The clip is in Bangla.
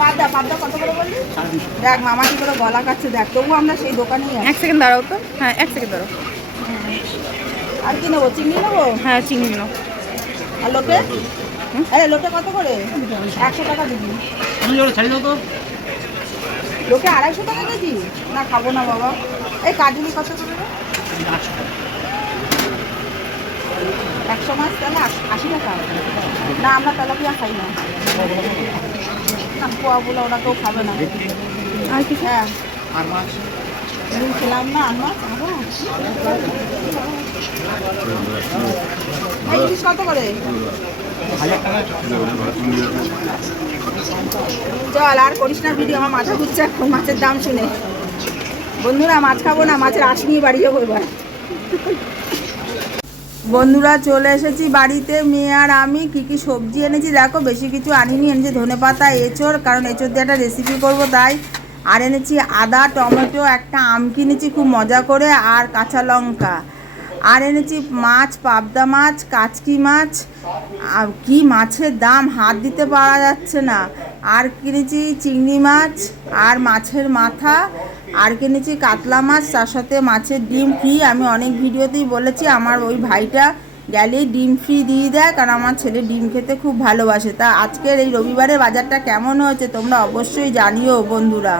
পাবদা কত করে বললি? দেখ মামা কি করে গলা কাটছে দেখ, তবু আমরা সেই দোকানেই আছি। 1 সেকেন্ড দাঁড়াও তো। হ্যাঁ 1 সেকেন্ড দাঁড়াও। আর কি নেবো, চিংড়ি নেবো? হ্যাঁ চিংড়ি নাও। আর লোটে? আরে লোটে কত করে? 100 টাকা দিবি। লোটে 250 টাকা কেজি? না খাবো না বাবা। এই কাজুলি কত করে রে? 100 মাছ তাহলে 80 টাকা। না আমরা তেলাপিয়া খাই না, পোয়া বলে ওরা কেউ খাবে না। আর কি? হ্যাঁ খেলাম না আর মাছ খাবো। এই ইলিশ কত করে? চল আর করিস না ভিডিও, আমার মাথা ঘুরছে এখন মাছের দাম শুনে। বন্ধুরা মাছ খাবো না, মাছের আঁশ নিয়ে বাড়ি যাবো এবার। বন্ধুরা চলে এসেছি বাড়িতে, মেয়ে আর আমি। কি কি সবজি এনেছি দেখো, বেশি কিছু আনিনি, এনেছি ধনেপাতা, এঁচড়, কারণ এঁচড় দিয়ে একটা রেসিপি করব তাই। আর এনেছি আদা, টমেটো, একটা আম কিনেছি খুব মজা করে, আর কাঁচা লঙ্কা। আর এনেছি মাছ, পাবদা মাছ, কাচকি মাছ। আর কি মাছের দাম, হাত দিতে পারা যাচ্ছে না। আর কিনেছি চিংড়ি মাছ আর মাছের মাথা। আর কিনেছি কাতলা মাছ, তার সাথে মাছের ডিম ফ্রি। আমি অনেক ভিডিওতেই বলেছি আমার ওই ভাইটা গেলেই ডিম ফ্রি দিয়ে দেয়, কারণ আমার ছেলে ডিম খেতে খুব ভালোবাসে। তা আজকের এই রবিবারে বাজারটা কেমন হয়েছে তোমরা অবশ্যই জানিও বন্ধুরা।